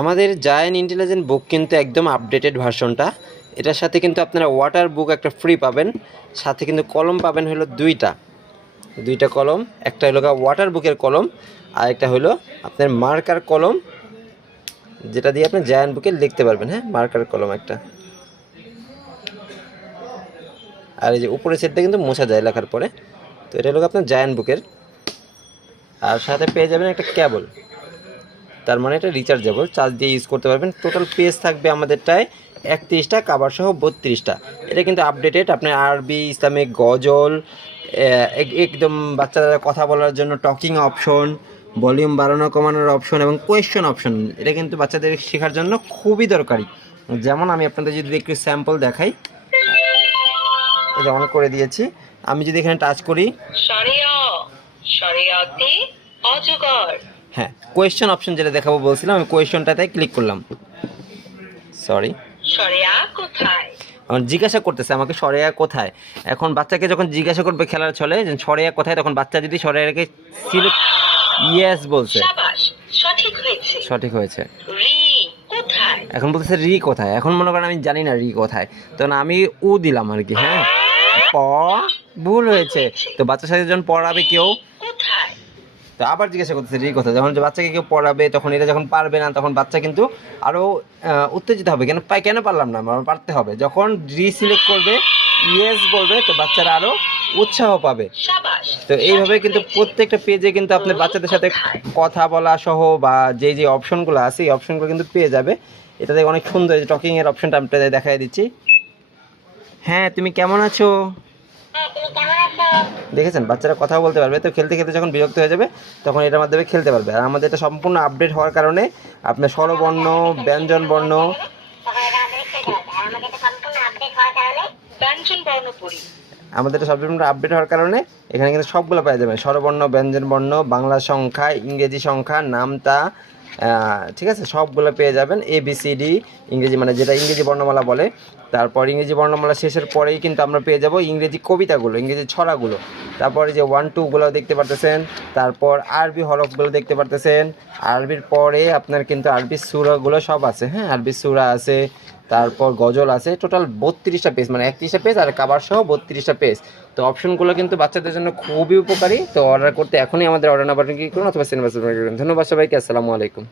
আমাদের giant intelligent বুক কিন্তু একদম আপডেটেড ভার্সনটা। এটার সাথে কিন্তু আপনারা ওয়াটার বুক একটা ফ্রি পাবেন, সাথে কিন্তু কলম পাবেন হলো দুইটা কলম। একটা হলো ওয়াটার বুকের কলম, আর একটা হলো আপনার মার্কার কলম, যেটা দিয়ে আপনি জায়ান্ট বুকে লিখতে পারবেন। হ্যাঁ, মার্কার কলম একটা। আর এই যে উপরের সেটটা কিন্তু মোছা যায় লেখার পরে। তো এটা হলো আপনার জায়ান্ট বুকের। আর সাথে পেয়ে যাবেন একটা কেবল, তার মানে এটা রিচার্জেবল, চার্জ দিয়ে ইউজ করতে পারবেন। টোটাল পেজ থাকবে আমাদেরটায় 31টা, কাভার সহ 32টা। এটা কিন্তু আপডেটেড। আপনার আরবি, ইসলামিক, গজল, একদম বাচ্চাদের কথা বলার জন্য টকিং অপশন, ভলিউম বাড়ানো কমানোর অপশন এবং কোয়েশ্চন অপশন। এটা কিন্তু বাচ্চাদের শেখার জন্য খুবই দরকারি। যেমন আমি আপনাদের যদি একটু স্যাম্পল দেখাই, এই যেমন করে দিয়েছি। আমি যদি এখানে টাচ করি, হ্যাঁ, কোয়েশ্চন অপশন যেটা দেখাবো বলছিলাম, আমি কোয়েশ্চনটাতে ক্লিক করলাম। আমার জিজ্ঞাসা করতেছে আমাকে সরেয়া কোথায়। এখন বাচ্চাকে যখন জিজ্ঞাসা করবে খেলার ছলে যে সরেয়া কোথায়, তখন বাচ্চা যদি সরেয়াকে সিলেক্ট, ইয়েস বলছে, সঠিক হয়েছে। এখন বলতেছে রি কোথায়। এখন মনে করেন আমি জানি না রি কোথায়, তখন আমি উ দিলাম আর কি। হ্যাঁ, প ভুল হয়েছে। তো বাচ্চার সাথে যখন পড়াবে কেউ, তো আবার জিজ্ঞাসা করতেছে রি কোথায়। যখন বাচ্চাকে কেউ পড়াবে, তখন এটা যখন পারবে না, তখন বাচ্চা কিন্তু আরও উত্তেজিত হবে। কেন পারলাম না, আমার পারতে হবে। যখন রি সিলেক্ট করবে, ইয়েস বলবে, তো বাচ্চারা আরও উৎসাহ পাবে। তো এইভাবে কিন্তু প্রত্যেকটা পেজে কিন্তু আপনার বাচ্চাদের সাথে কথা বলা সহ বা যে অপশনগুলো আছে, এই অপশনগুলো কিন্তু পেয়ে যাবে। এটাতে অনেক সুন্দর, যে টকিংয়ের অপশনটা আপনাদের দেখাই দিচ্ছি। হ্যাঁ, তুমি কেমন আছো, দেখেছেন বাচ্চারা কথা বলতে পারবে। তো খেলতে খেলতে যখন বিরক্ত হয়ে যাবে, তখন এটার মাধ্যমে খেলতে পারবে। আর আমাদের এটা সম্পূর্ণ আপডেট হওয়ার কারণে আপনার স্বরবর্ণ, ব্যঞ্জন বর্ণ, আমাদের এটা সম্পূর্ণ আপডেট হওয়ার কারণে এখানে কিন্তু সবগুলো পাওয়া যাবে। স্বরবর্ণ, ব্যঞ্জন বর্ণ, বাংলা সংখ্যা, ইংরেজি সংখ্যা, নামতা, ঠিক আছে, সবগুলো পেয়ে যাবেন। ABCD ইংরেজি, মানে যেটা ইংরেজি বর্ণমালা বলে। তারপর ইংরেজি বর্ণমালা শেষের পরেই কিন্তু আমরা পেয়ে যাব ইংরেজি কবিতাগুলো, ইংরেজি ছড়াগুলো। তারপরে যে 1 2গুলো দেখতে পারতেছেন। তারপর আরবি হরফগুলো দেখতে পারতেছেন। আরবির পরে আপনার কিন্তু আরবি সূরাগুলো সব আছে। হ্যাঁ, আরবি সূরা আছে, তারপর গজল আছে। টোটাল 32টা পেজ, মানে 31টা পেজ আর কাভার সহ 32টা পেজ। তো অপশনগুলো কিন্তু বাচ্চাদের জন্য খুবই উপকারী। তো অর্ডার করতে এখনই আমাদের অর্ডার নাম্বার ক্লিক করুন অথবা সিনেমা। ধন্যবাদ সবাইকে, আসসালামু আলাইকুম।